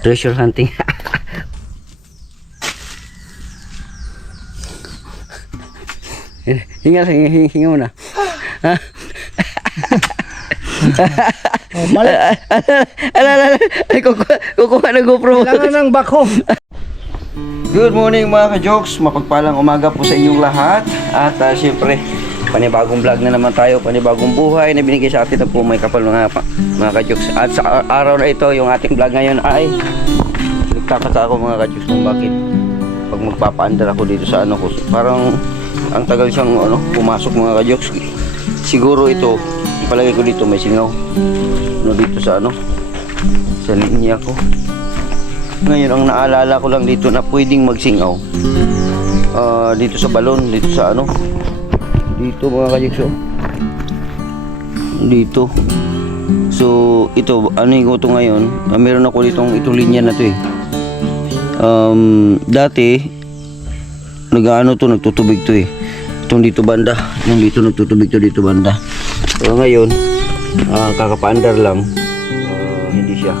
Treasure hunting. Hinga muna. Ha? Kukuha na GoPro. Kailangan ng bako. Good morning mga ka-jokes, mapagpalang umaga po sa inyong lahat. At syempre, panibagong vlog na naman tayo, panibagong buhay na binigay sa atin na po may kapal mga ka-jokes. At sa araw na ito, yung ating vlog ngayon ay nagtataka ako mga ka-jokes kung bakit pag magpapaandar ako dito sa ano ko, parang ang tagal siyang pumasok mga ka-jokes. Siguro ito, ipalagay ko dito may singaw dito sa sa linya ko. Ngayon ang naalala ko lang dito na pwedeng magsingaw dito sa balon, dito sa dito mga kajikso, dito. So ito, ko to ngayon, meron ako ditong linya na to dati nagtutubig to itong dito banda, yung dito nagtutubig to dito banda. So ngayon kakapaandar lang, hindi siya.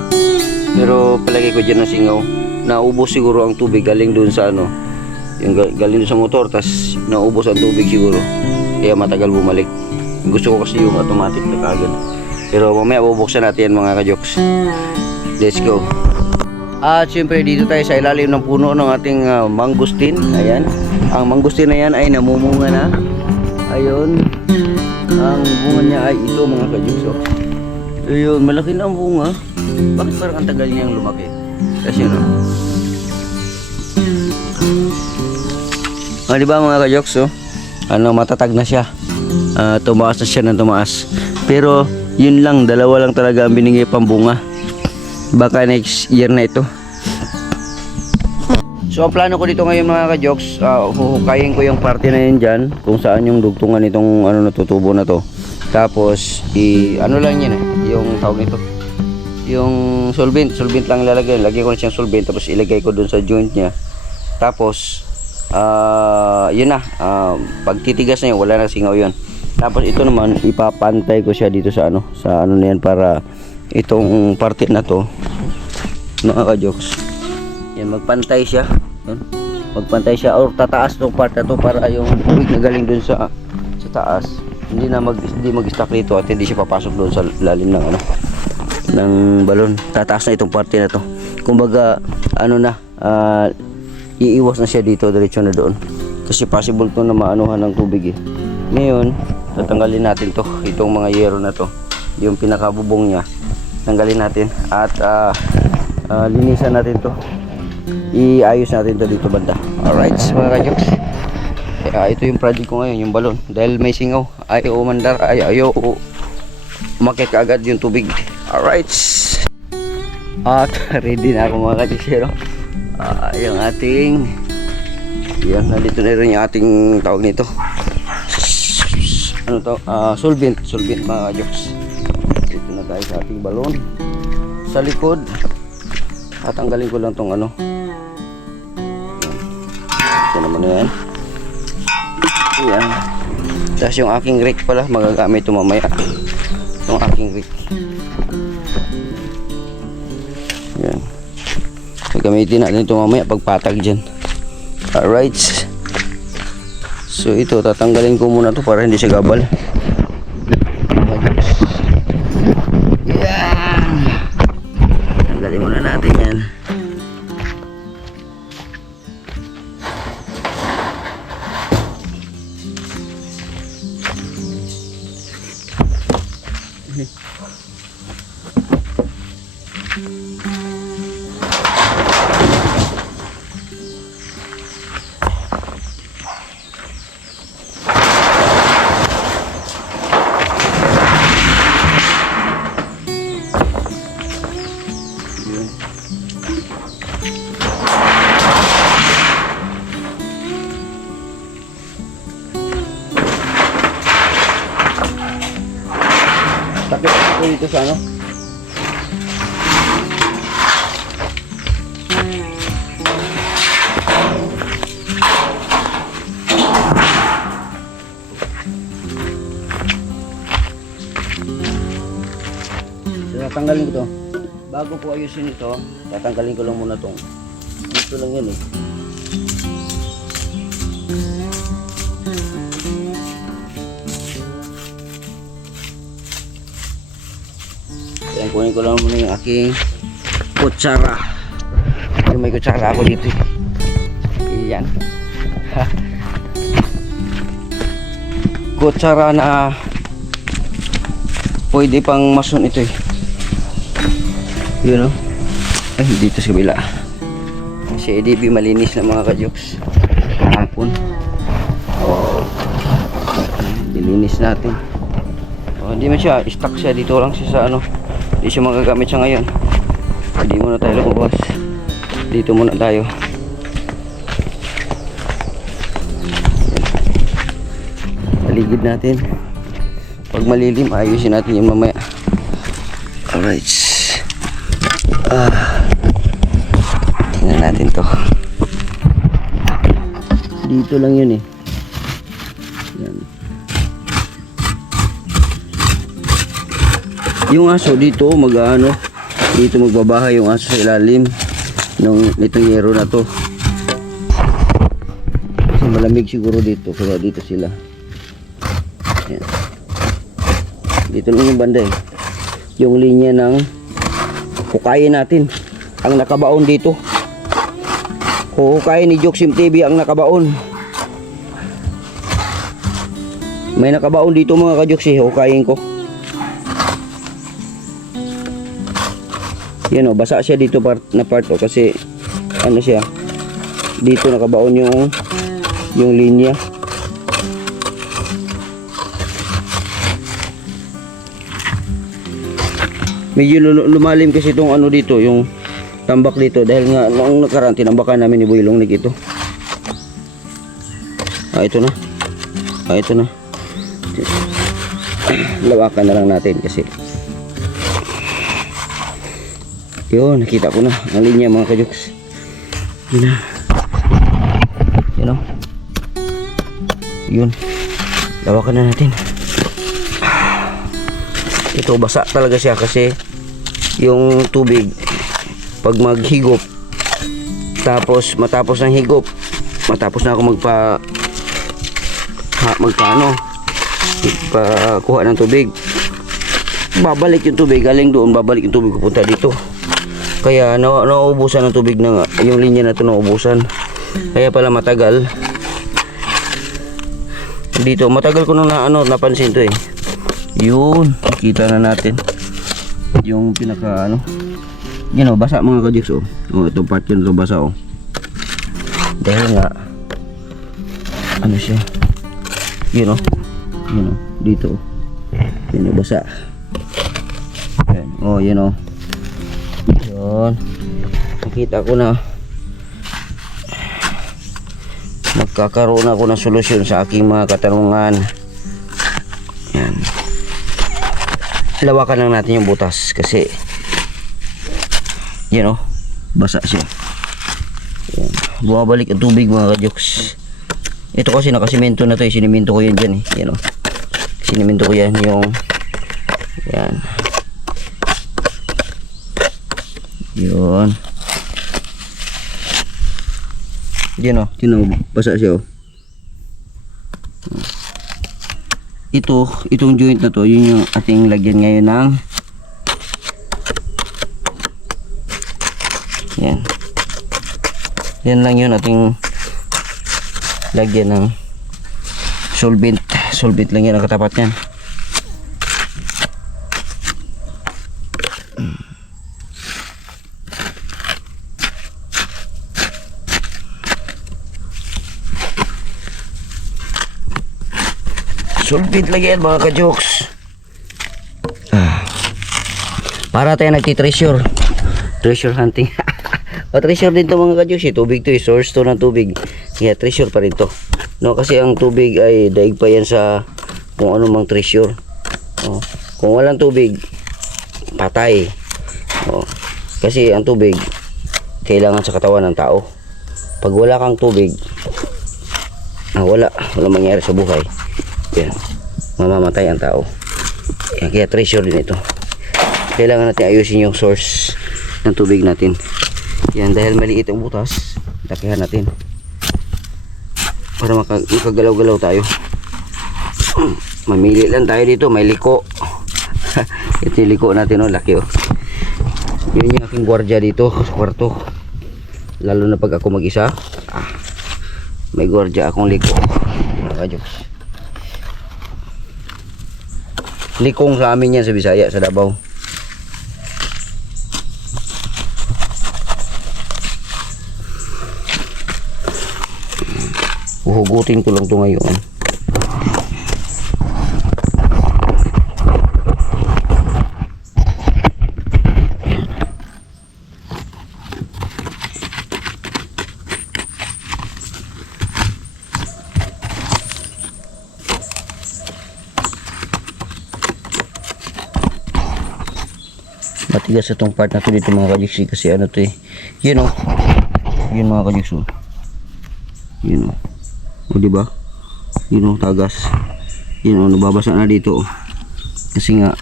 Pero palagi ko dyan ng singaw. Naubos siguro ang tubig galing doon sa yung galing doon sa motor, tas naubos ang tubig siguro. Kaya matagal bumalik. Gusto ko kasi yung automatic na kagad. Pero mamaya bubuksan natin yan mga ka-jokes. Let's go. At syempre dito tayo sa ilalim ng puno ng ating mangustin. Ayan. Ang mangustin na yan ay namumunga na. Ayun. Ang bunga niya ay ito mga ka-jokes. Ayun, malaki na ang bunga. Bakit parang ang tagal niyang lumaki? Kasi di ba mga ka-jokes, matatag na siya. Tumaas na siya ng tumaas. Pero yun lang, dalawa lang talaga ang binigay pang bunga. Baka next year na ito. So ang plano ko dito ngayon mga ka-jokes, huhukayin ko yung parte na yun dyan, kung saan yung dugtungan itong natutubo na to. Tapos lang yan yung tawag nito, yung solvent lang ilalagay. Lagay ko na siyang solvent, tapos ilagay ko dun sa joint niya. Tapos yun na, pag titigas na yun, wala na singaw yun. Tapos ito naman, ipapantay ko siya dito sa sa na yan, para itong parte na to mga ka-jokes, yan, magpantay siya. Magpantay siya, or tataas tong part na to para yung tubig na galing dun sa taas hindi mag-stuck dito at hindi siya papasok doon sa lalim ng ng balon. Tataas na itong parte na to. Kumbaga iiwas na siya dito, diretso na doon. Kasi possible to na maanuhan ng tubig Ngayon, tatanggalin natin to, itong mga yero na to, yung pinakabubong niya. Tanggalin natin at linisan natin to. Iayos natin to dito banda. Alright mga ka-jokes. Ito yung project ko ngayon, yung balon. Dahil may singaw, ayaw umandar, ayaw umakit kaagad yung tubig. Alright. At ready na ako mga ka-jokes. Yung ating nandito na rin yung ating tawag nito, solvent mga ka-jokes. Dito na tayo sa ating balon sa likod. At tanggalin ko lang tong ito naman na yan. Ayan. Tapos yung aking rake pala, magagamit ito mamaya. Itong aking rake. Ayan. Gagamitin natin ito mamaya pagpatag dyan. Alright. So ito, tatanggalin ko muna to para hindi siya gabal. Ayan. Tanggalin muna natin yan. Takip ko dito sa tanggalin ko to. bago ko ayusin ito, tatanggalin ko lang muna tong dito lang yan eh. Yan, kunin ko lang muna yung aking kutsara. Yung may kutsara ako dito. Yan. Kutsara na pwede pang mason ito eh. Yun o. Ay, dito sa kabila. Si EDB malinis na mga kajoks. Kahapon. Dilinis natin. Hindi man siya, stuck siya. Dito lang siya sa ano. Hindi siya magagamit siya ngayon. Hindi muna tayo lumabas. Dito muna tayo. Paligid natin. Pag malilim, ayusin natin yung mamaya. Alright. Tingnan natin to. Dito lang yun eh. Yan. Yung aso dito mag-ano, dito magbabahay yung aso sa ilalim nitong yero na to. Kasi malamig siguro dito, kaya dito sila. Yan. Dito lang yung banda eh. Yung linya ng hukayin natin ang nakabaon dito. Huhukayin ni Joksim TV ang nakabaon. May nakabaon dito mga kajoks eh. Hukayin ko. Yan o, basa siya dito na part o, kasi ano siya, dito nakabaon yung linya. Medyo lumalim kasi itong ano dito, yung tambak dito, dahil nga noong nakaraan tinambakan namin ni Boy Longnig ito. Ito na. Ito na. Lawakan na lang natin kasi yun, nakita ko na ang linya mga kajoks. Yun na. Yun o. Yun. Lawakan na natin. Ito basa talaga siya kasi yung tubig pag maghigop, tapos matapos ng higop, matapos na ako magpakuha ng tubig, babalik yung tubig galing doon, babalik yung tubig pupunta dito. Kaya nauubusan ng tubig na yung linya na ito, nauubusan. Kaya pala matagal dito, matagal ko na napansin to eh. Yun, kita na natin yung pinaka yun o, basa mga kajoks o. Itong part yun, ito basa o. Dahil nga ano siya, yun o, dito o. Yun o, basa. Yan o, yun o. Yun, nakita ko na magkakaroon ako ng solusyon sa aking mga katanungan. Yan, lawakan lang natin yung butas kasi yun o, basa siya. Yan, bumabalik ang tubig mga kajoks. Ito kasi nakasimento na to, siniminto ko yan dyan eh. Yan o, siniminto ko yan yung yan. Yun. Yun o, basa siya o. Itong joint na to, yun yung ating lagyan ngayon ng yan. Yan lang yun ating lagyan ng solvent. Solvent lang yan ang katapat yan. Solvent lang yan mga kajoks. Para tayo nagti-treasure. Treasure hunting. O treasure din to mga kajoks. Tubig to, source to ng tubig. Kaya treasure pa rin to. No, kasi ang tubig ay daig pa yan sa kung ano mang treasure. Kung walang tubig, patay. Kasi ang tubig kailangan sa katawan ng tao. Pag wala kang tubig, wala mangyari sa buhay. Yan, mamamatay ang tao. Yan, kaya treasure din ito. kailangan natin ayusin yung source ng tubig natin. Yan, dahil maliit ang butas, lakihan natin para makagalaw-galaw tayo. Mamili lang tayo dito, may liko. Ito yung liko natin, oh, laki, oh. Yun yung aking gwardiya dito sa kwarto, lalo na pag ako mag-isa. May gwardiya akong liko, mga kajoks. Likong sa amin yan sa Bisaya, sa Davao. Uhugutin ko lang ito ngayon. Matigas itong part na to dito mga kajiksi, kasi ano to eh. Yun o. Yun mga kajiksi. Yun o. O diba? Yun o, tagas. Yun o, nababasa na dito o. Kasi nga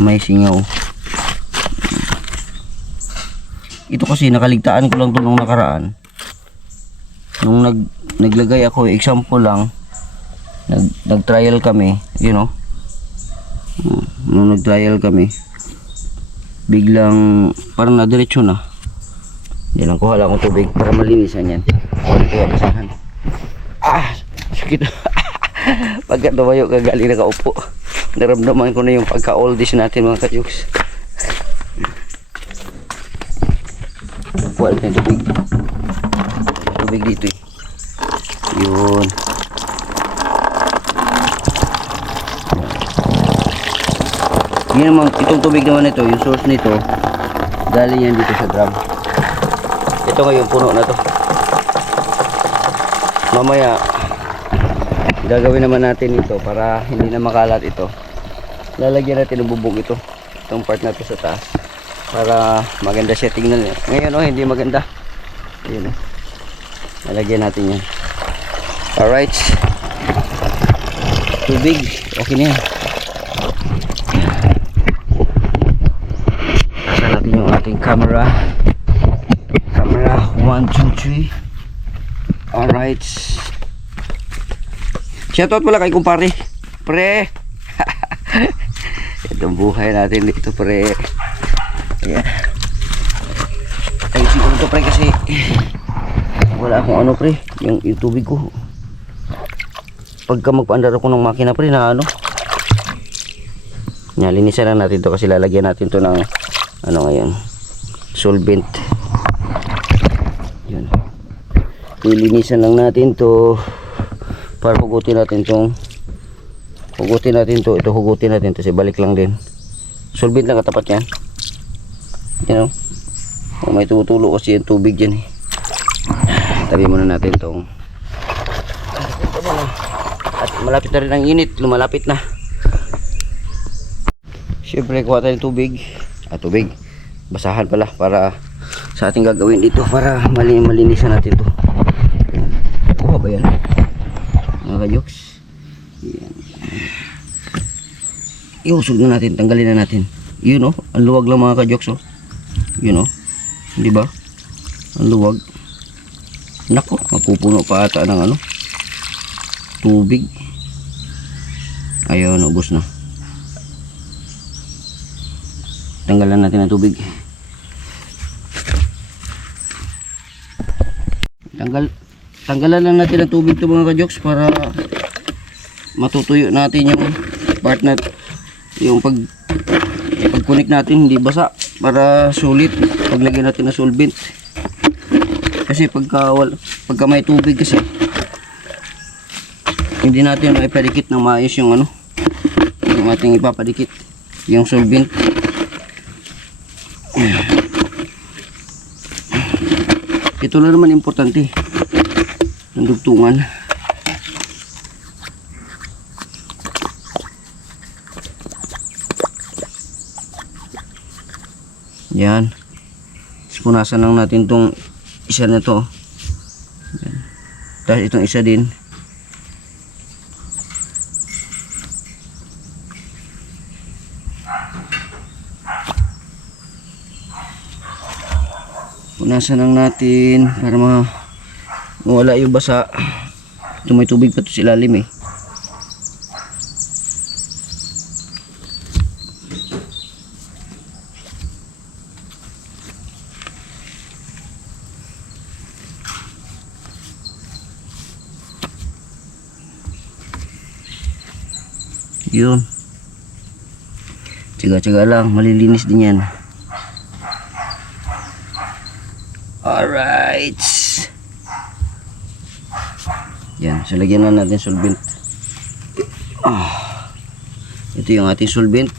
may singaw. Ito kasi nakaligtaan ko lang to nung nakaraan. Nung naglagay ako, example lang, nag-trial kami, you know. Nung nag-trial kami, biglang parang nadiretso na. Yan lang, kuha lang akong tubig para malinisan yan. Kuha kaya basahan. Sakit. Pagka tumayo ka, galing nakaupo, naramdaman ko na yung pagka-oldies natin mga kajuks. Kuha lang yung tubig. Tubig dito eh. Yun. Yun naman, itong tubig naman ito, yung source nito, galing yan dito sa drum. Ito ngayon, puno na to. Mamaya, gagawin naman natin ito para hindi na makalat ito. Lalagyan natin ng bubong ito, itong part na to sa taas, para maganda siya tingnan. Ngayon oh, hindi maganda. Yun oh. Lalagyan natin yan. Alright. Tubig, okay na yan. Yung ating camera 1, 2, 3. Alright, shoutout pala kay kumpare pre. Itong buhay natin dito pre. Ayan, ayusin ko ito pre kasi wala akong ano pre, yung tubig ko pagka magpaandar ako ng makina pre na ano. Linisan lang natin to kasi lalagyan natin to ng ano ngayon, solvent. Yun, ilinisan lang natin to para hugutin natin tong hugutin natin to kasi balik lang din. Solvent lang katapat yan, you know. May tumutulo kasi yung tubig dyan eh. Tabi muna natin tong at malapit na rin ang init, lumalapit na. Siyempre kuha tayo ng tubig. Tubig, basahan pala para sa ating gagawin dito para malinisan natin to. Kuha ba yan mga kajoks? Yan. Iusog na natin, tanggalin na natin. Yun oh, ang luwag lang mga kajoks oh. Yun oh, di ba? Ang luwag. Nako, mapupuno pa ata ng ano, tubig. Ayun, ubos na. Tanggalan natin ang tubig. Tanggalan lang natin ang tubig to mga kajoks para matutuyo natin yung part na yung pag-connect natin hindi basa, para sulit paglagyan natin ng solvent. Kasi pagka may tubig kasi hindi natin maipadikit ng maayos yung ano, yung ating ipapadikit yung solvent. Ito na naman importante ng dugtungan. Yan, punasan lang natin tong isa na to. Yan. Tapos itong isa din. Punasan lang natin para mawala yung basa. Ito may tubig pa to sa ilalim eh. Yun. Tsaga-tsaga lang, malilinis din yan. Alright. Yan, so lagyan na natin solvent. Ito yung ating solvent.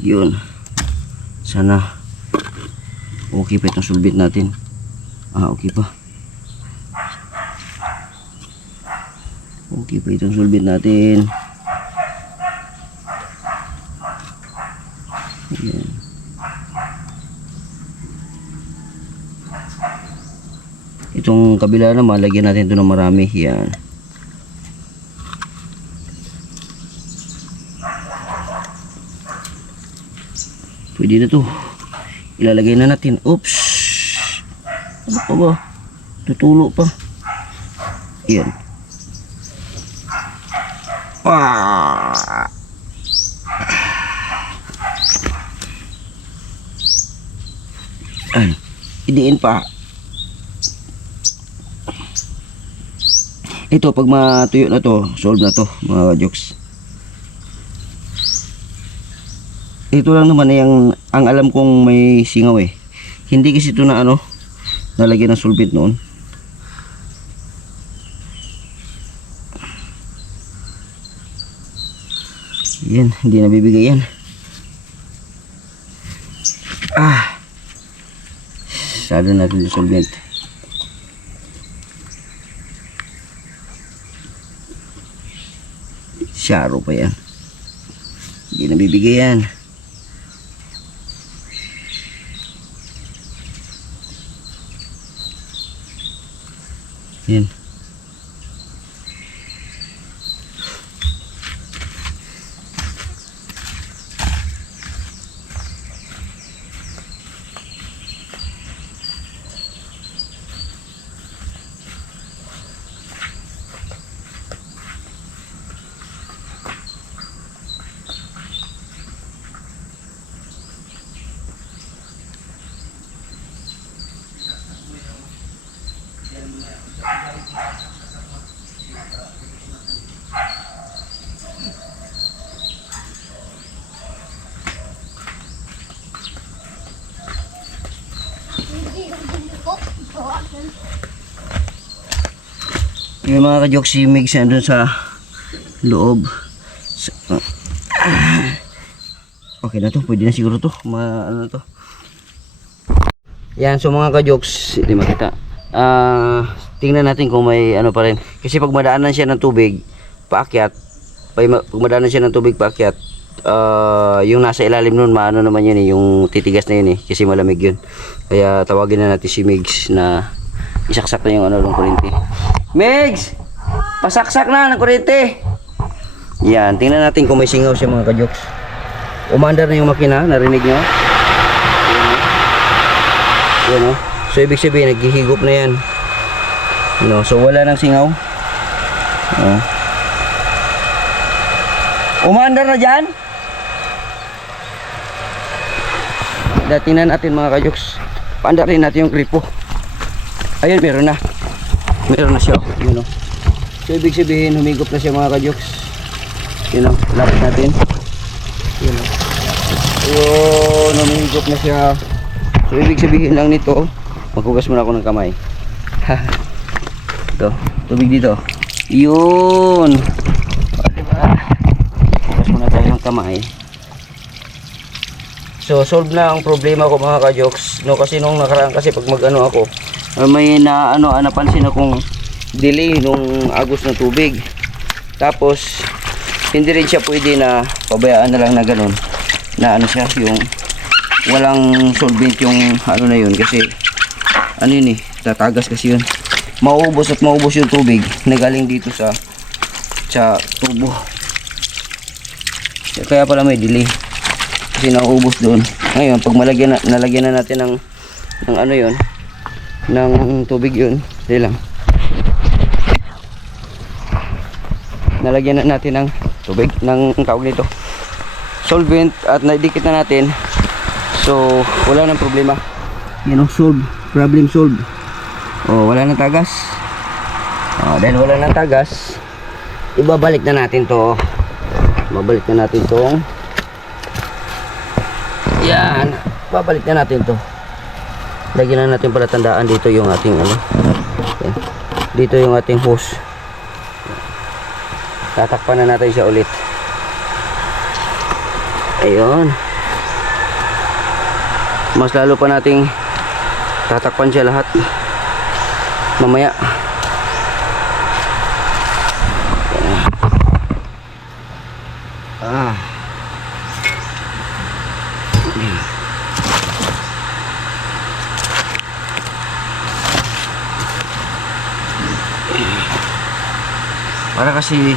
Yun. Sana okay pa itong solvent natin. Okay pa. Okay pa itong solvent natin. Ayan. Itong kabila naman, lagyan natin ito ng marami. Yan. Pwede na to. Ilalagay na natin. Oops. Ano pa ba? Tutulo pa. Yan. Idiin pa. Ito pag matuyo na to, solve na to mga jokes. Ito lang naman yung ang alam kong may singaw eh. Hindi kasi ito na nalagyan ng solvent noon. Yan, hindi nabibigay yan. Sada natin yung solvent. Syaro pa yan. Hindi nabibigay yan. Yan. Yung mga ka-jokes, si Migs nandun sa loob. Okay na to, pwede na siguro to. Ano to. Yan, so mga ka-jokes, hindi makita. Tingnan natin kung may ano pa rin. Kasi pag madaanan siya ng tubig, paakyat. Pag madaanan siya ng tubig, paakyat. Yung nasa ilalim nun, maano naman yun eh. Yung titigas na yun eh. Kasi malamig yun. Kaya tawagin na natin si Migs na isaksak na yung ng kuryente. Migs! Pasaksak na ng kuryente! Yan, tingnan natin kung may singaw siya mga ka-jokes. Umandar na yung makina, narinig nyo? Yan o. So ibig sabihin, naghihigop na yan. So wala nang singaw. Umandar na dyan? Tingnan natin mga ka-jokes. Paandarin natin yung gripo. Ayun, meron na. Meron na siya. Yun o. So ibig sabihin, humigop na siya mga ka-jokes. Yun o, lapit natin. Yun o. Yun, humigop na siya. So ibig sabihin lang nito, maghugas muna ako ng kamay. Ito, tubig dito. Yun. Diba? Hugas muna tayo ng kamay. So solve na ang problema ko mga ka-jokes. No, kasi nung nakaraan kasi pag mag-ano ako, may napansin akong delay nung agos ng tubig. Tapos hindi rin siya pwede na pabayaan na lang na ganun. Na siya yung walang solvent yung na yun kasi yun eh, tatagas kasi yun. Maubos at maubos yung tubig na galing dito sa tubo. Kaya pala may delay. kasi nauubos doon. Ngayon pag nalagyan na natin ng ano yon, ng tubig yun, dali lang, nalagyan na natin ng tubig, ng tawag nito, solvent, at naidikit na natin, so wala nang problema. Yan o, solve, problem solve. O, wala nang tagas. O, dahil wala nang tagas, ibabalik na natin to. Babalik na natin tong, yan, babalik na natin to. Lagyan na natin para tandaan dito yung ating ano. Okay. Dito yung ating hose. Tatakpan na natin siya ulit. Ayun. Mas lalo pa nating tatakpan siya lahat mamaya. Para kasi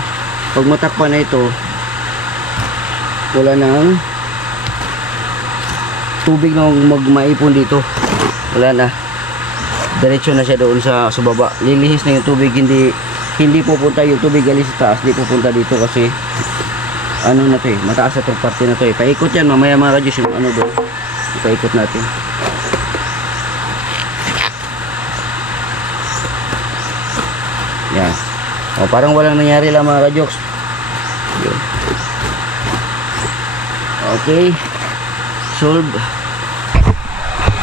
pag matakpan na ito, wala nang tubig na maipon dito. Wala na. Diretso na siya doon sa baba. Lilihis na yung tubig, hindi pupunta yung tubig galing sa taas, hindi pupunta dito kasi ano na to eh, mataas na itong parte na to eh. Paikot yan mamaya mga ka-Diyos yung ano doon. Paikot natin. Yan. O, parang walang nangyari lang mga ka-Jokes. Okay. Solve.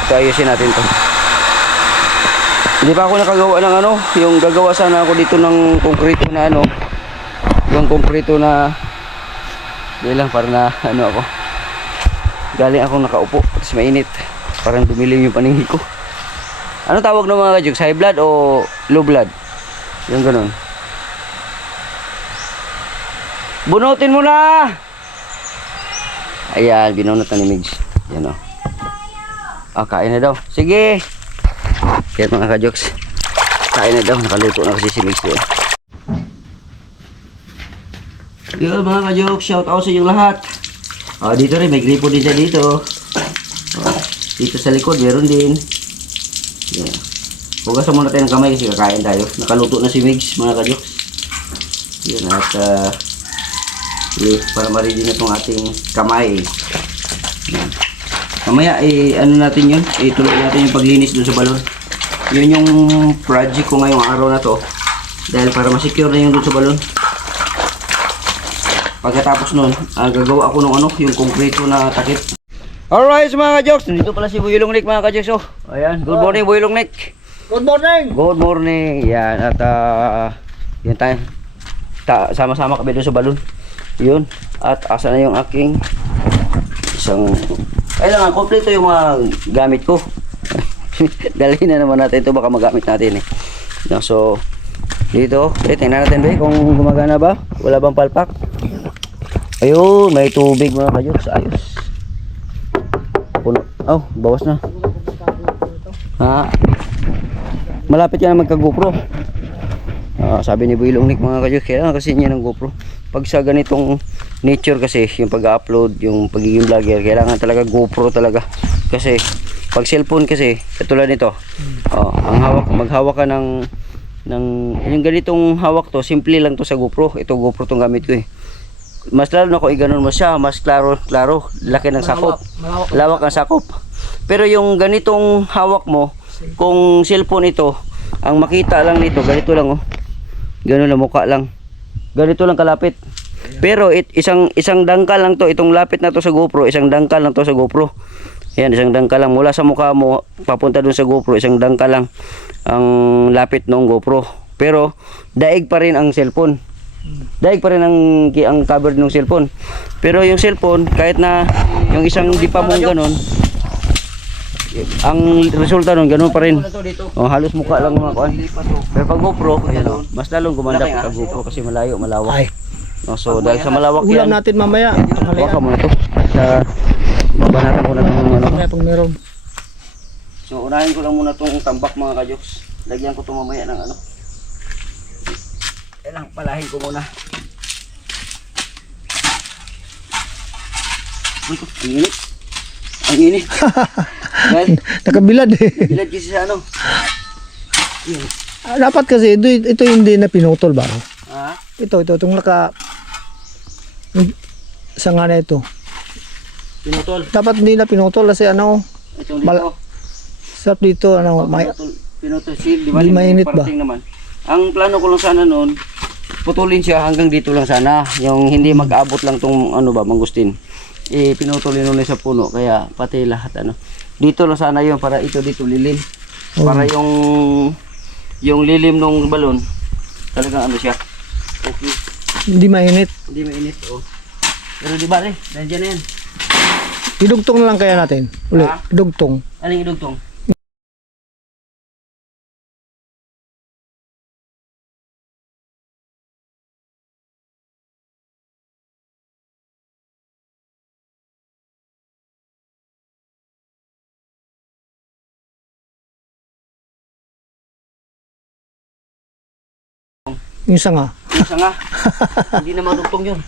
So, ayusin natin to. Hindi pa ako nakagawa ng ano, yung gagawa sana ako dito ng konkreto na ano, yung konkreto na, hindi lang, parang na ano ako, galing akong nakaupo tapos mainit, parang dumilim yung paningin ko. Ano tawag ng mga ka-Jokes? High blood o low blood? Yung ganun. Bunutin mo na! Ayan, binunot na ni Migs. Yan o. Kain na daw. Sige! Kaya mga ka-Jokes, kain na daw. Nakaluto na kasi si Migs doon. Yun mga ka-Jokes, shout out sa inyong lahat. Dito rin, may gripo din siya dito. Dito sa likod, meron din. Yan. Hugasan muna tayo ng kamay kasi kakain tayo. Nakaluto na si Migs mga ka-Jokes. Yun, at para ma-ready na itong ating kamay. Yan. Mamaya ano natin yun, ituloy natin yung paglinis dun sa balon. Yun yung project ko ngayong araw na to, dahil para ma-secure na yung dun sa balon. Pagkatapos nun, gagawa ako ng ano, yung konkreto na takip. Alright mga ka-Jokes, dito pala si Boy Longnick mga ka-Jokes. Ayan, good morning Boy Longnick. Good morning. Good morning. Yan, at yan tayo, sama-sama kami dun sa balon. Yun, at asa na yung aking isang, kailangan kompleto yung mga gamit ko. Dalhin na naman natin ito, baka magamit natin eh. So dito, tingnan natin ba kung gumagana ba, wala bang palpak. Ayun, may tubig mga ka-Jokes. Ayos, puno. Oh, bawas na. Malapit yan na magka GoPro. Sabi ni Boy Longnick mga ka-Jokes, kailangan kasi niya ng GoPro. Pag sa ganitong nature kasi, yung pag-upload, yung pagiging vlogger, kailangan talaga GoPro talaga. Kasi pag cellphone kasi, katulad nito, ang maghawak ka ng yung ganitong hawak to, simple lang to sa GoPro. Ito GoPro tong gamit ko eh. Mas lalo na kung iganon mo siya, mas klaro, laki ng sakop. Lawak ang sakop. Pero yung ganitong hawak mo, kung cellphone ito, ang makita lang nito, ganito lang oh. Ganon na mukha lang. Ganito lang kalapit. Pero isang dangkal lang to, itong lapit na to sa GoPro, isang dangkal lang to sa GoPro. Ayan, isang dangkal lang mula sa mukha mo papunta dun sa GoPro, isang dangkal lang ang lapit ng GoPro. Pero daig pa rin ang cellphone. Daig pa rin ang cover ng cellphone. Pero yung cellphone, kahit na yung isang dipa mong ganon, ang resulta nun ganun pa rin. Halos mukha lang mga kuan. Pero pag GoPro, mas lalong gumanda pag GoPro kasi malayo, malawak. So dahil sa malawak yan, ulam natin mamaya. Huwag ka muna ito. Babanatan ko na itong ano. Mamaya pag meron. So unahin ko lang muna itong tambak mga ka-Jokes. Lagyan ko ito mamaya ng ano. Palahin ko muna. Uy, ang init. Ang init. Dahil, Nakabilad eh. bilad kasi sa ano. Yun. Dapat kasi ito hindi na pinutol ba? Ha? Ito itong naka sa nga na ito. Pinutol. Dapat hindi na pinutol kasi ano, Itong dito. sarap dito ano, Pinutol. Di ba? Hindi mainit ba? Parating naman. Ang plano ko lang sana noon, putulin siya hanggang dito lang sana. Yung hindi mag-abot lang tong ano ba, mangustin. Pinutulin nun sa puno. Kaya pati lahat ano. Dito lang sana yun para ito dito lilim. Oh. Para yung lilim ng balon, talagang ano siya. Okay. hindi mainit. Hindi mainit. Oh. Pero di ba nandiyan na yan. Idugtong na lang kaya natin. Uli, Ha? idugtong. Aling idugtong? Yung sanga. Yung sanga. Hindi na madugtong yun.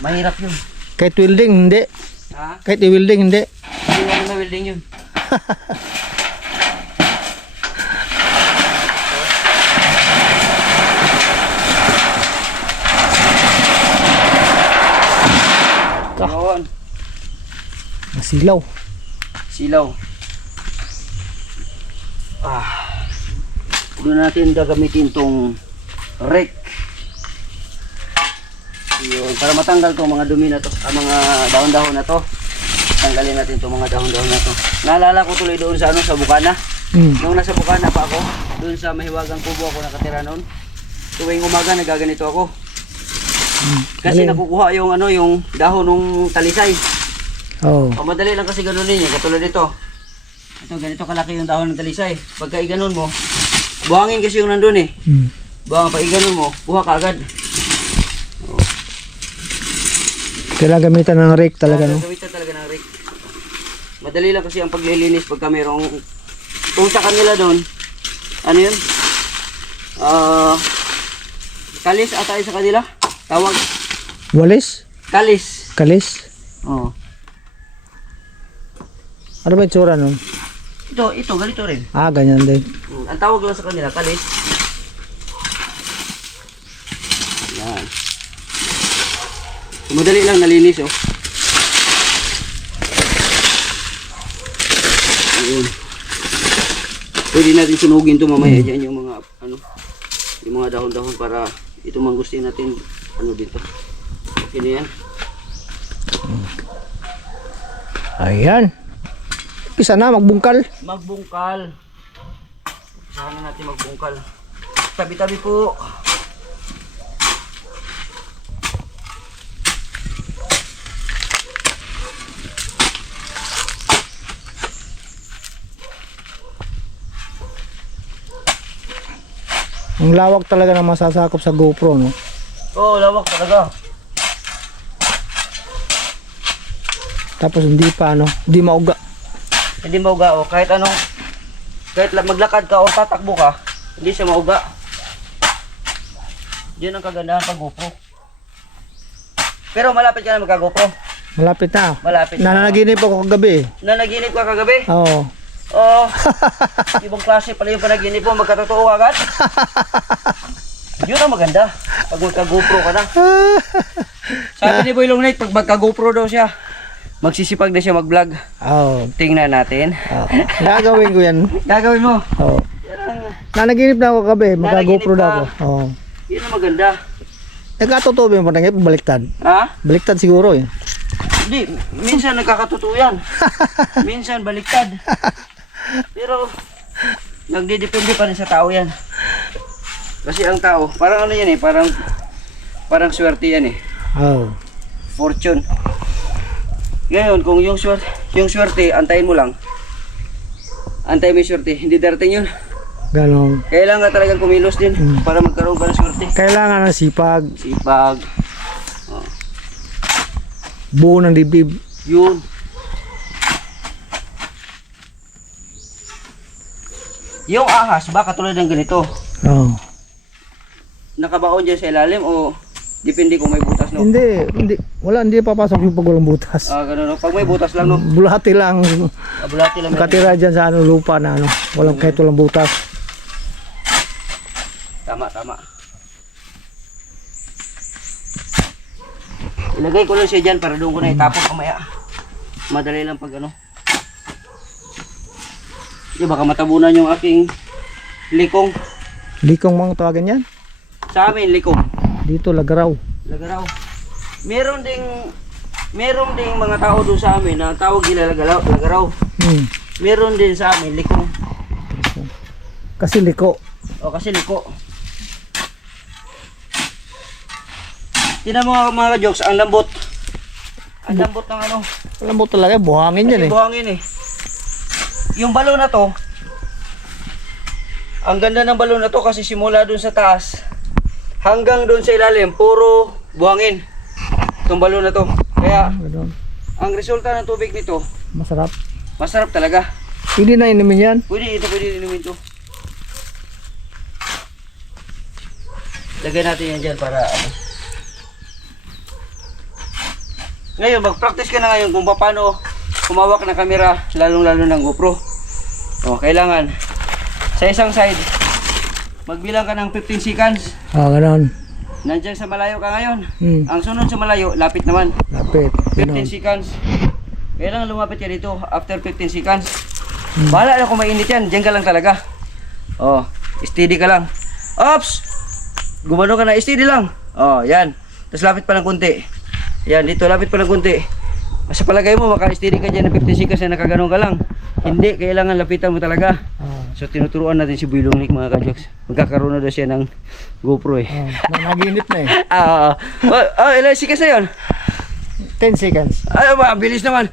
Mahirap yun. Kahit welding hindi. Ha? Kahit i-welding hindi. Hindi na rin na-welding yun. Yun. Silaw. Silaw. Doon natin gagamitin tong rake. Yun, para matanggal tong mga dumi na to, ang mga dahon-dahon na to. Tanggalin natin tong mga dahon-dahon na to. Naalala ko tuloy doon sa sa Bukana. Nung nasa Bukana pa ako, doon sa Mahiwagang Kubo ako nakatira noon. Tuwing umaga nagaganito ako. Kasi Galing. nakukuha yung yung dahon ng talisay. Oh. Madali lang kasi ganunin niya, katulad dito. Ito, ganito kalaki yung dahon ng talisay. Pagka iganon mo, buhangin kasi yung nandun eh. Buhangin, pag iganon mo, buha ka agad. Kailangan gamitan ng rake talaga no. Gamitan talaga ng rake. Madali lang kasi ang paglilinis pagka mayroong, kung sa kanila doon, ano yun? Kalis ata sa kanila? Tawag? Walis? Kalis. Kalis? Oo. Ano ba yung tsura nun? Ito, ganito rin. Ganyan din. Ang tawag lang sa kanila, kalis. Yan. So, madali lang nalinis, oh. Ayun. Pwede natin sunugin to mamaya dyan yung mga, yung mga dahon-dahon para ito mangustin natin, dito. Okay na yan. Ayan. Pisa na, magbungkal. Magbungkal. Usahan na natin magbungkal. Tabi-tabi po. Ang lawak talaga na masasakop sa GoPro, no? Oo, lawak talaga. Tapos hindi pa, hindi mauga. Hindi mauga, oh. Kahit maglakad ka o tatakbo ka, hindi siya mauga. Yun ang kagandahan pag GoPro. Pero malapit ka na magka-GoPro. Malapit na. Malapit na. Nananaginip ako kagabi. Nanaginip ka kagabi? Oo. Oo. Ibang klase pala yung panaginip mo, magkatotoo agad. Yun ang maganda. Pag magka-GoPro ka na. Sabi ni Boy Long Night, pag magka-GoPro daw siya, magsisipag na siya mag-vlog. Oo. Tingnan natin. Gagawin ko yan. Gagawin mo. Oo. Yan ang, Nanaginip na ako kagabi. Magka-GoPro Nanaginip na ka. ako. Oo. yun ang maganda. Nagkatotoo ba yung panangip? Baliktad. Ha? Baliktad siguro eh. Hindi, minsan nagkakatotoo yan. Minsan baliktad. Pero, nagdidepende pa rin sa tao yan. Kasi ang tao, parang yan eh, parang swerte yan eh. Oo. Fortune. Ngayon, kung yung swerte, antayin mo lang. Antayin mo yung swerte, hindi darating yun. Ganon. Kailangan talagang kumilos din para magkaroon ka ng swerte. Kailangan ng sipag. Sipag. Buo ng dibdib. Yun. Yung ahas, baka tulad ng ganito. Oo. Nakabaon dyan sa ilalim o Depende kung may butas, no? Hindi papasok yung pag walang butas. Ganun, no? Pag may butas lang, no? Bulati lang Bulati lang. nakatira dyan sa lupa na kahit walang butas. Tama. Ilagay ko lang siya dyan para doon ko na itapon kamaya. Madali lang pag ano. Baka matabunan yung aking likong. Likong mga tawagan yan? Sa amin, likong. Dito, lagaraw. Meron ding mga tao doon sa amin na tawag nila lagaraw. Meron din sa amin, likong. Kasi liko. Kasi liko. Tingnan mo mga jokes, ang lambot. Ang lambot ng ano. Alam mo talaga, buhangin yan eh. Buhangin eh. Yung balon na to, ang ganda ng balon na to kasi simula dun sa taas hanggang dun sa ilalim, puro buhangin. Itong balon na to. Kaya, Ganun. ang resulta ng tubig nito, Masarap. masarap talaga. Hindi na inumin yan. Pwede inumin to. Lagay natin yan dyan para ano. Ngayon, mag-practice ka na ngayon kung paano humawak ng camera, lalong-lalo ng GoPro. Kailangan sa isang side, magbilang ka ng 15 seconds. Ganun. Nandiyan sa malayo ka ngayon. Ang sunod sa malayo, lapit naman. Lapit. 15 seconds. Kailangan lumapit ka dito after 15 seconds. Bahala na kung mainit yan, dyan ka lang talaga. Steady ka lang. Ops! Gumano ka na, steady lang. Yan. Tapos lapit pa ng kunti. Yan, dito lapit pa ng kunti. Sa palagay mo, maka-steady ka dyan ng 15 seconds na nakaganon ka lang. Hindi, kailangan lapitan mo talaga. So tinuturuan natin si Boy Long Nick mga ka-jokes. Magkakaroon na daw siya ng GoPro eh. Naginip na eh. Ilan seconds na yun? 10 seconds. Ay, mabilis naman.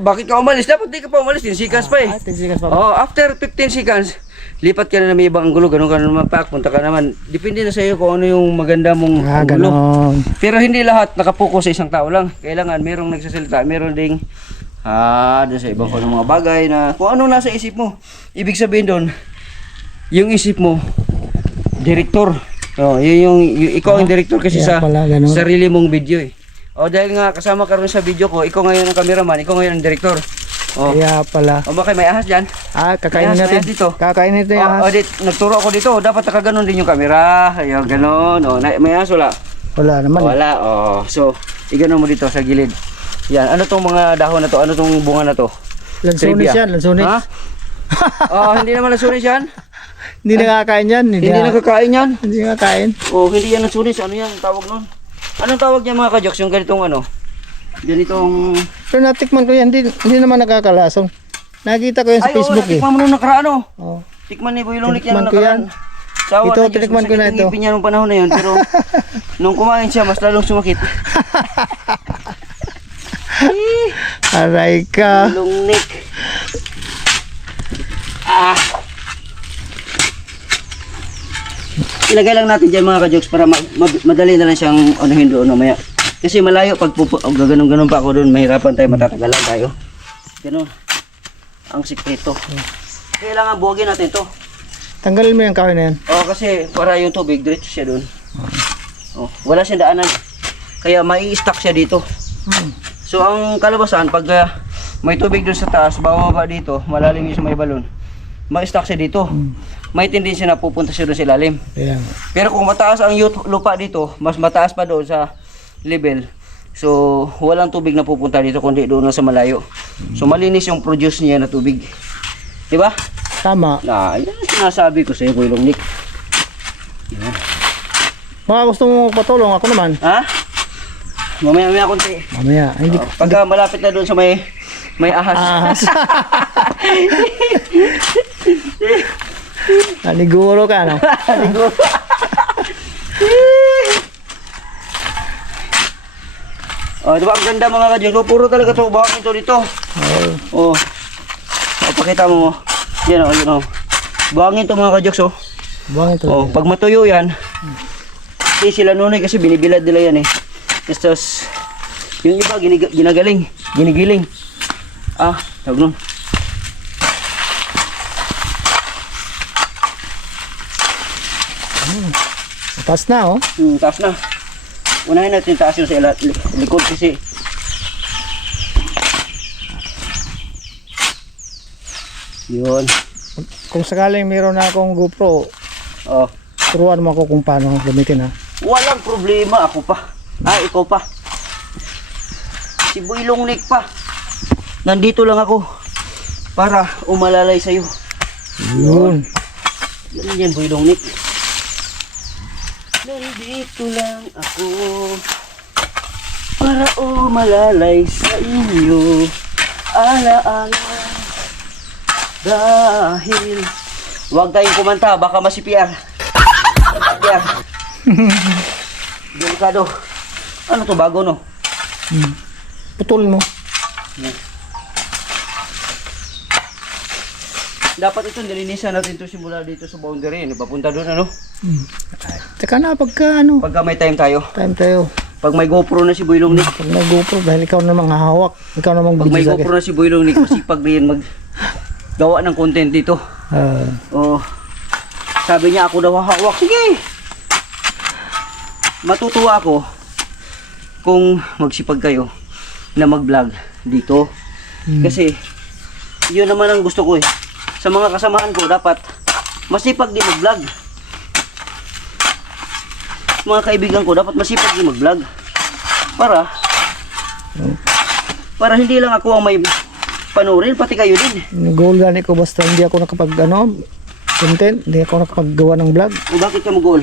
Bakit ka umalis? Dapat di ka pa umalis, 10 seconds pa eh. 10 seconds pa. After 15 seconds, lipat ka na may ibang anggulo, ganun ka na naman pack, punta ka naman. Depende na sa iyo kung ano yung maganda mong anggulo. Ganon. Pero hindi lahat nakapokus sa isang tao lang. Kailangan merong nagsasalita, meron ding doon sa ibang mga bagay na kung ano nasa isip mo. Ibig sabihin doon, yung isip mo, direktor. Ikaw ang direktor kasi sa sarili mong video eh. Dahil nga kasama ka rin sa video ko, ikaw ngayon ang cameraman, ikaw ngayon ang direktor. Kaya pala. Bakit may ahas dyan? Kakainin natin. Dito. Kakainin natin yung ahas. Nagturo ako dito, dapat nakaganon din yung camera. Ayun, ganon. May ahas wala? Wala naman. Wala. So, iganon mo dito sa gilid. Yan, ano tong mga dahon na to? Ano tong bunga na to? Lansunis yan, lansunis. Hindi naman lansunis yan. Hindi nakakain yan. Hindi nakakain yan. Hindi nakakain. Hindi yan lansunis. Ano yan? Tawag nun? Anong tawag niya mga ka-jokes? Yung ganitong ano? Ganitong... Pero natikman ko yan, hindi naman nakakalasong. Nakita ko yan sa Facebook eh. Tikman mo nung nakaraan oh. Tikman ni Boy Long Nick yan Tikman ko yan. Sawa Ito, na Diyos, tinikman ko na masakit ito. ang ngipin niya nung panahon na yun. Pero nung kumain siya, mas lalong sumakit. Aray ka. Boy Long Nick. Ilagay lang natin dyan mga ka-jokes para madali na lang siyang anuhin doon mamaya. Kasi malayo pag gaganong-ganon pa ako doon, mahirapan tayo, matatagalan tayo. Ganun. Ang sikreto. Kailangan buwagin natin to. Tanggalin mo yung kahoy na yan. Kasi para yung tubig, diretso siya doon. Wala siyang daanan. Kaya mai-stack siya dito. So ang kalabasan, pag may tubig doon sa taas, bababa dito, malalim yung sa may balon, ma-stack siya dito. May tendency na pupunta siya doon sa ilalim. Yeah. Pero kung mataas ang lupa dito, mas mataas pa doon sa level. So, walang tubig na pupunta dito kundi doon na sa malayo. So, malinis yung produce niya na tubig. Diba? Tama. Yan ang sinasabi ko sa iyo, Boy Long Nick. Yan. Baka gusto mo patulong, ako naman. Mamaya konti. Mamaya. Hindi. Pagka malapit na doon sa may ahas. Naniguro ka, no? Naniguro. Diba ang ganda mga ka-jokes? Puro talaga ito, bakit ito dito? Pakita mo. Yan o. Buhangin ito mga ka-jokes oh. Buhangin ito. Pag matuyo yan, kasi sila nunay kasi binibilad nila yan eh. Tapos, yung iba ginigiling. Tawag nun. Taas na oh. Taas na. Unahin natin taas yung sa likod kasi. Yun. Kung sakaling meron na akong GoPro, Oh. turuan mo ako kung paano gamitin ha. Walang problema. Ako pa. Ikaw pa. Si Boylong Nick pa. Nandito lang ako para umalalay sa'yo. Yun. Yan yan, Boylong Nick. Nandito lang ako para umalalay sa inyo. Alaala. Dahil huwag tayong kumanta, baka masipiar. Masipiar. Delikado. Ano to, bago no? Putol mo. Dapat ito nilinisan natin ito simula dito sa boundary. Papunta doon ano? Tsaka na pagka ano, Pagka may time tayo. time tayo. Pag may GoPro na si Boylong Nick. Pag may GoPro, dahil ikaw namang hahawak. Ikaw namang Pag may video sa akin. GoPro na si Boylong Nick, masipag rin mag gawa ng content dito. Oh. Sabi niya ako daw hahawak. Sige. Matutuwa ako kung magsipag kayo na mag-vlog dito. Kasi yun naman ang gusto ko eh. Sa mga kasamahan ko dapat masipag din mag-vlog. Mga kaibigan ko dapat masipag din mag-vlog. Para hindi lang ako ang may panurin, pati kayo din. Goal gani ko basta hindi ako nakapag ano, content, hindi ako nakapaggawa ng vlog. O bakit ka mag-goal?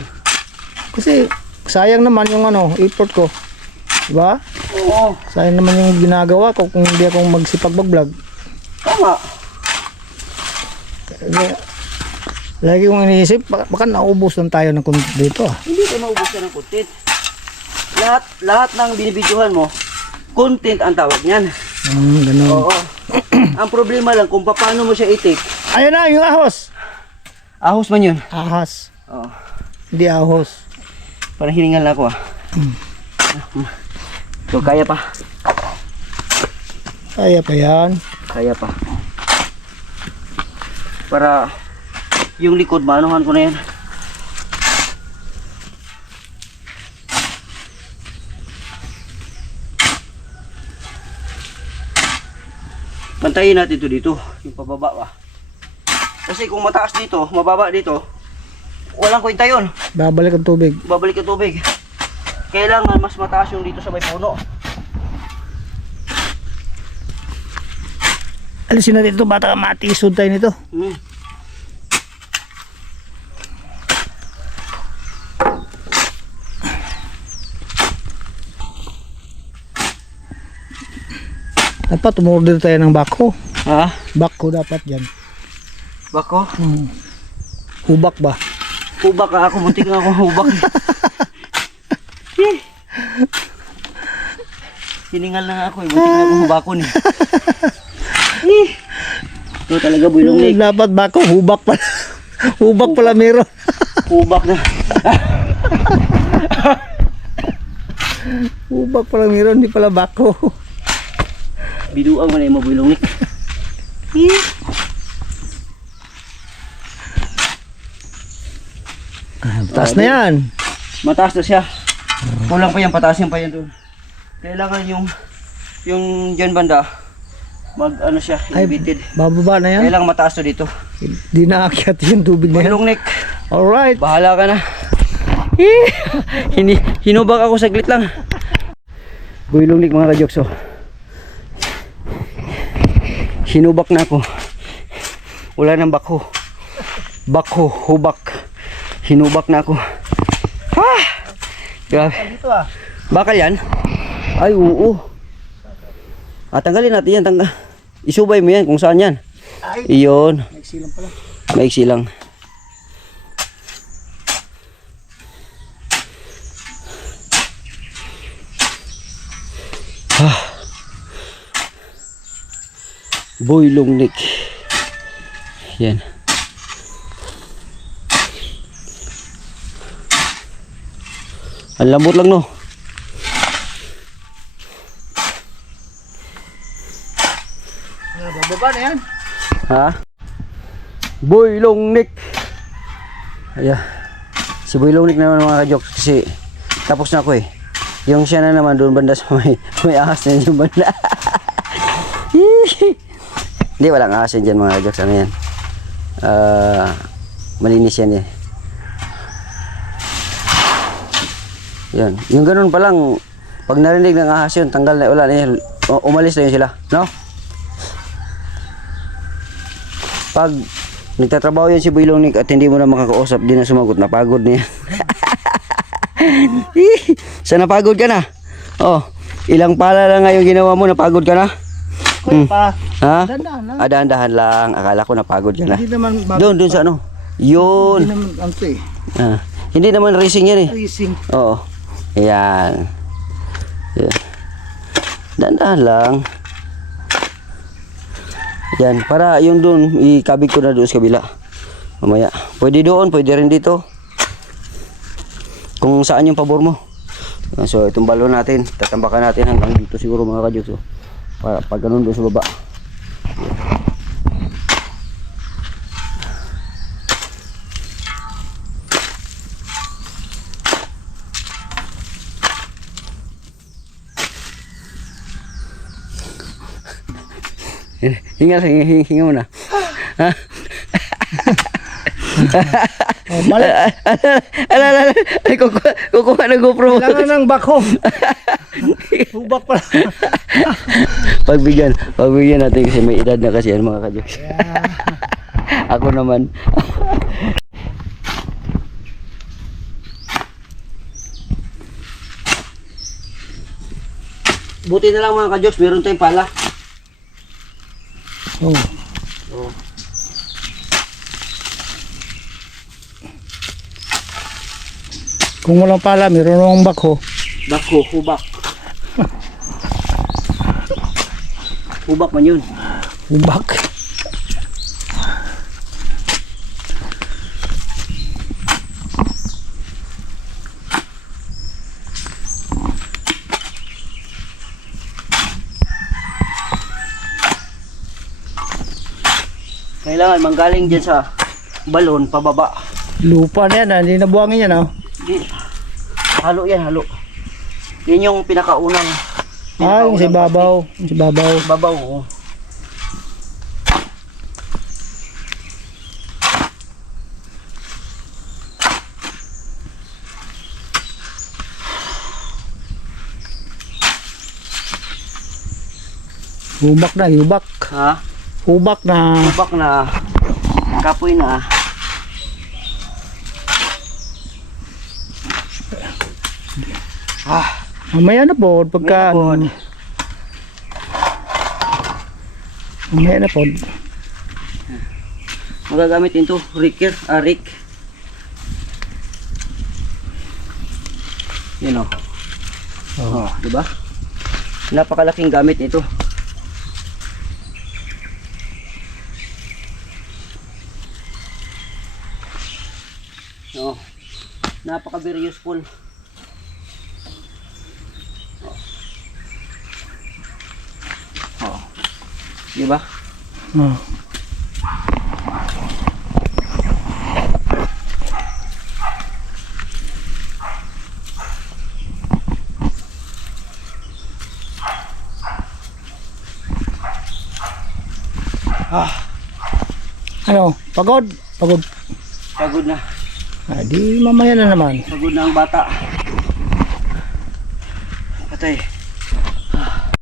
Kasi sayang naman yung ano, effort ko. Diba? Oo, Sayang naman yung ginagawa ko kung hindi ako magsipag mag-vlog. tama. Kaya, lagi kong iniisip, baka naubos lang tayo ng content dito ah. Hindi ka maubusan ng content. Lahat ng binibidyohan mo, content ang tawag niyan. Ganun. Oo. Ang problema lang kung paano mo siya i-take. Ayun na, yung ahos. Ahos man yun. Ahas. Oo. Hindi ahos. Parang hiningal na ako ah. So, kaya pa. Kaya pa yan. Kaya pa. Para yung likod, maanuhan ko na yan. Pantayin natin ito dito, yung pababa pa. Kasi kung mataas dito, mababa dito, walang kwenta yun. Babalik ang tubig. Babalik ang tubig. Kailangan mas mataas yung dito sa may puno. Alisin natin ito, bata matisod tayo nito. Dapat umorder tayo ng bako. Ha? Bako dapat yan. Bako? Hubak ba? Hubak ka ako, muntik nga ako hubak. Hiningal na nga ako eh, muntik na ako hubakon eh. Ito talaga Boylong Nick. Dapat bako, hubak pala. Hubak pala meron. Hubak na. Hubak pala meron, hindi pala bako. Biduang mo na yung Boylong Nick. Taas na yan. Mataas na siya. Kulang pa yan, patasin pa yan doon. Kailangan yung dyan banda, ano siya, elevated. Bababa na yan. Kailangan mataas to dito. Hindi na aakyat yung tubig na yan. Boylong Nick, Alright. bahala ka na. Hinubak ako saglit lang. Boylong Nick mga kajokso. Hinubak na ako. Wala nang bako. Bako, hubak. Hinubak na ako. Grabe. Dito ah. Bakal yan? Ay, oo. Tanggalin natin yan. Isubay mo yan kung saan yan. Iyon. Maiksi lang pala. Maiksi lang. Boylong Nick. Yan. Ang lambot lang no. Bababa na yan. Ha? Boylong Nick. Ayan. Si Boylong Nick naman mga ka-jokes kasi tapos na ako eh. Yung siya na naman doon banda sa may ahas na yung banda. Hindi, walang ahas yan dyan mga kajoks. Ano yan? Malinis yan eh. Yan. Yung ganun pa lang, pag narinig ng ahas yun, tanggal na ulan eh, umalis na yun sila, no? Pag nagtatrabaho yun si Boylong Nick at hindi mo na makakausap, di na sumagot, napagod na yan. Sana napagod ka na? Oh, ilang pala lang nga yung ginawa mo, napagod ka na? Kuya pa. Ha? Dahan lang. Dahan-dahan lang, akala ko napagod ka na. Hindi naman Doon sa ano? Yun. Hindi naman ano eh. Hindi naman racing yan eh. Racing. Oo. Ayan. Ayan. Dahan-dahan lang. Yan, para yung doon, ikabig ko na doon sa kabila. Mamaya. Pwede doon, pwede rin dito. Kung saan yung pabor mo. So, itong balon natin, tatambakan natin hanggang dito siguro mga kadyos. So, para pag ganun doon sa baba. Hinga muna. Ha? Oh, balik. Ala. Ay, kukuha ng GoPro mo. Kailangan ng bako. Hubak pala. Pagbigyan natin kasi may edad na kasi yan mga kadyos. Ako naman. Buti na lang mga kadyos, meron tayong pala. Oh. Oh. Kung walang pala, meron akong bako. Bako, hubak. Hubak man yun. Hubak. Kailangan manggaling dyan sa balon, pababa. Lupa na yan, hindi nabuhangin yan. Di, halo yan, halo. Yan yung pinakaunang. Yung si babaw. Yung si babaw. Babaw, oh. Hubak na, hubak. Ha? Hubak na. Hubak na. Kapoy na. Mamaya na po, pagka... Mamaya na po. Magagamit ito, Rick. Yun o. Oh, diba? Napakalaking gamit nito. Oh, napaka very useful. Oh. Diba? Oh. Ano? Pagod? Pagod. Pagod na. Di mamaya na naman. Pagod na ang bata. Patay.